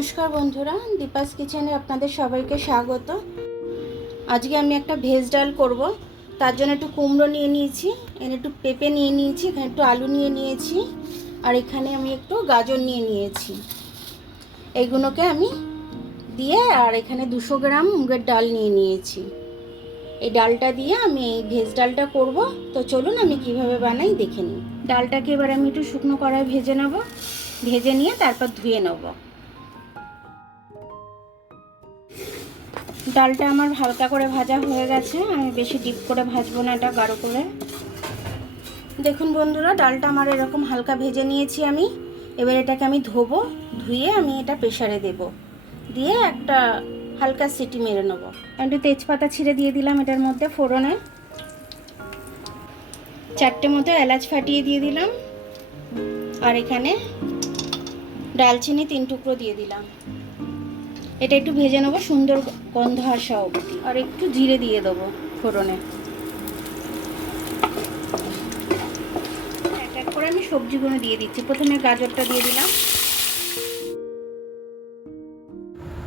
নমস্কার বন্ধুরা, দীপাস কিচেনে আপনাদের সবাইকে স্বাগত। আজকে আমি একটা ভেজ ডাল করব। তার জন্য একটু কুমড়ো নিয়ে নিয়েছি, এখানে একটু পেঁপে নিয়ে নিয়েছি, এখানে একটু আলু নিয়ে নিয়েছি, আর এখানে আমি একটু গাজর নিয়ে নিয়েছি। এইগুলোকে আমি দিয়ে, আর এখানে 200 গ্রাম মুগের ডাল নিয়ে নিয়েছি। এই ডালটা দিয়ে আমি এই ভেজ ডালটা করব। তো চলুন আমি কিভাবে বানাই দেখে নিই। ডালটাকে এবার আমি একটু শুকনো কড়ায় ভেজে নেব, ভেজে নিয়ে তারপর ধুয়ে নেব। ডালটা আমার হালকা করে ভাজা হয়ে গেছে, আমি বেশি ডিপ করে ভাজবো না, এটা গাঢ় করে। দেখুন বন্ধুরা, ডালটা আমার এরকম হালকা ভেজে নিয়েছি আমি। এবার এটাকে আমি ধোবো, ধুয়ে আমি এটা প্রেসারে দেব, দিয়ে একটা হালকা সিটি মেরে নেবো। একটু তেজপাতা ছিঁড়ে দিয়ে দিলাম এটার মধ্যে ফোড়নে, 4টে মতো এলাচ ফাটিয়ে দিয়ে দিলাম, আর এখানে ডালচিনি 3 টুকরো দিয়ে দিলাম। এটা একটু ভেজে নেবো সুন্দর গন্ধ আসা অবধি, আর একটু জিরে দিয়ে দেবো ফোড়নে। এক এক করে আমি সবজিগুলো দিয়ে দিচ্ছি। প্রথমে গাজরটা দিয়ে দিলাম,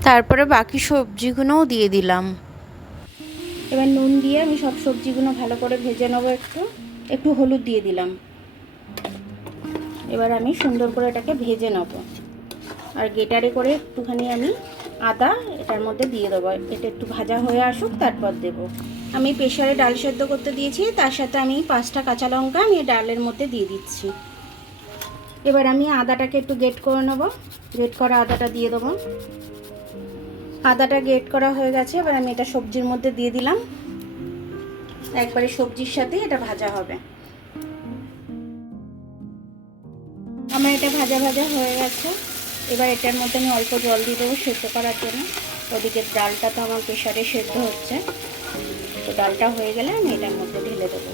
তারপরে বাকি সবজিগুলোও দিয়ে দিলাম। এবার নুন দিয়ে আমি সব সবজিগুলো ভালো করে ভেজে নেবো। একটু হলুদ দিয়ে দিলাম। এবার আমি সুন্দর করে এটাকে ভেজে নেবো, আর গ্রেটারে করে একটুখানি আমি আদা এটার মধ্যে দিয়ে দেবো। এটা একটু ভাজা হয়ে আসুক, তারপর দেব। আমি প্রেসারে ডাল সেদ্ধ করতে দিয়েছি, তার সাথে আমি 5টা কাঁচা লঙ্কা আমি ডালের মধ্যে দিয়ে দিচ্ছি। এবার আমি আদাটাকে একটু গ্রেট করে নেব, গ্রেট করা আদাটা দিয়ে দেবো। আদাটা গ্রেট করা হয়ে গেছে, এবার আমি এটা সবজির মধ্যে দিয়ে দিলাম। একবারে সবজির সাথে এটা ভাজা হবে। আমার এটা ভাজা ভাজা হয়ে গেছে। এবার এটার মধ্যে আমি অল্প জল দিয়ে দেবো সেদ্ধ করার জন্য। ওদিকে ডালটা তো আমার প্রেসারে সেদ্ধ হচ্ছে, তো ডালটা হয়ে গেলে আমি এটার মধ্যে ঢেলে দেবো।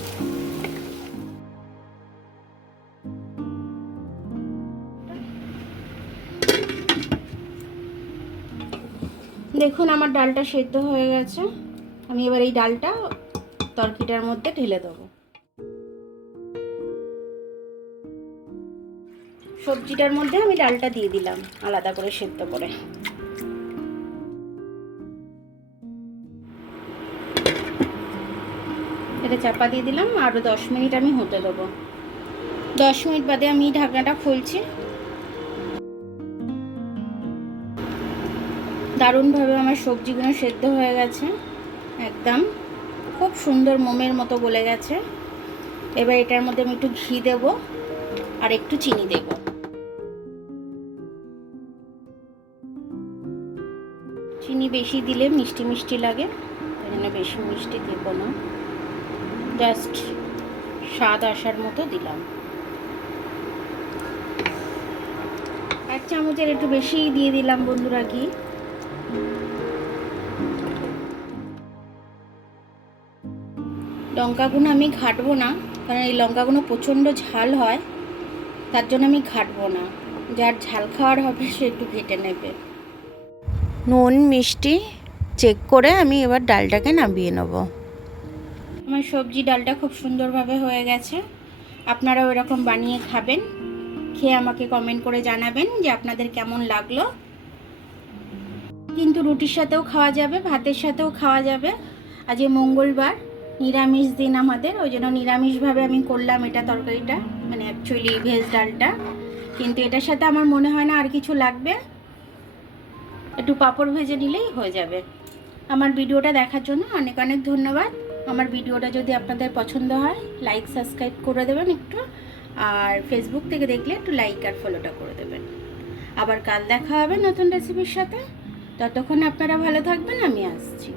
দেখুন আমার ডালটা সেদ্ধ হয়ে গেছে। আমি এবার এই ডালটা তরকারিটার মধ্যে ঢেলে দেবো। সবজিটার মধ্যে আমি ডালটা দিয়ে দিলাম আলাদা করে সেদ্ধ করে। এটা চাপা দিয়ে দিলাম, আরও 10 মিনিট আমি হতে দেবো। 10 মিনিট বাদে আমি ঢাকনাটা খুলছি। দারুণভাবে আমার সবজিগুলো সেদ্ধ হয়ে গেছে, একদম খুব সুন্দর মোমের মতো গলে গেছে। এবার এটার মধ্যে আমি একটু ঘি দেব, আর একটু চিনি দেব। চিনি বেশি দিলে মিষ্টি মিষ্টি লাগে, তাই জন্য বেশি মিষ্টি দেব না, জাস্ট স্বাদ আসার মতো দিলাম। 1 চামচের একটু বেশি দিয়ে দিলাম বন্ধুরা ঘি। লঙ্কাগুলো আমি ঘাটবো না, কারণ এই লঙ্কাগুলো প্রচণ্ড ঝাল হয়, তার জন্য আমি ঘাটবো না। যার ঝাল খাওয়ার হবে সে একটু ঘেটে নেবে। নুন মিষ্টি চেক করে আমি এবার ডালটাকে নামিয়ে নেব। আমার সবজি ডালটা খুব সুন্দরভাবে হয়ে গেছে। আপনারাও এরকম বানিয়ে খাবেন, খেয়ে আমাকে কমেন্ট করে জানাবেন যে আপনাদের কেমন লাগলো। কিন্তু রুটির সাথেও খাওয়া যাবে, ভাতের সাথেও খাওয়া যাবে। আজকে মঙ্গলবার, নিরামিষ দিন আমাদের, ওই জন্য নিরামিষভাবে আমি করলাম এটা তরকারিটা, মানে অ্যাকচুয়ালি ভেজ ডালটা। কিন্তু এটার সাথে আমার মনে হয় না আর কিছু লাগবে, একটু পাঁপড় ভেজে নিলেই হয়ে যাবে। আমার ভিডিওটা দেখার জন্য অনেক অনেক ধন্যবাদ। আমার ভিডিওটা যদি আপনাদের পছন্দ হয় লাইক সাবস্ক্রাইব করে দেবেন একটু, আর ফেসবুক থেকে দেখলে একটু লাইক আর ফলোটা করে দেবেন। আবার কাল দেখা হবে নতুন রেসিপির সাথে। ততক্ষণ আপনারা ভালো থাকবেন, আমি আসছি।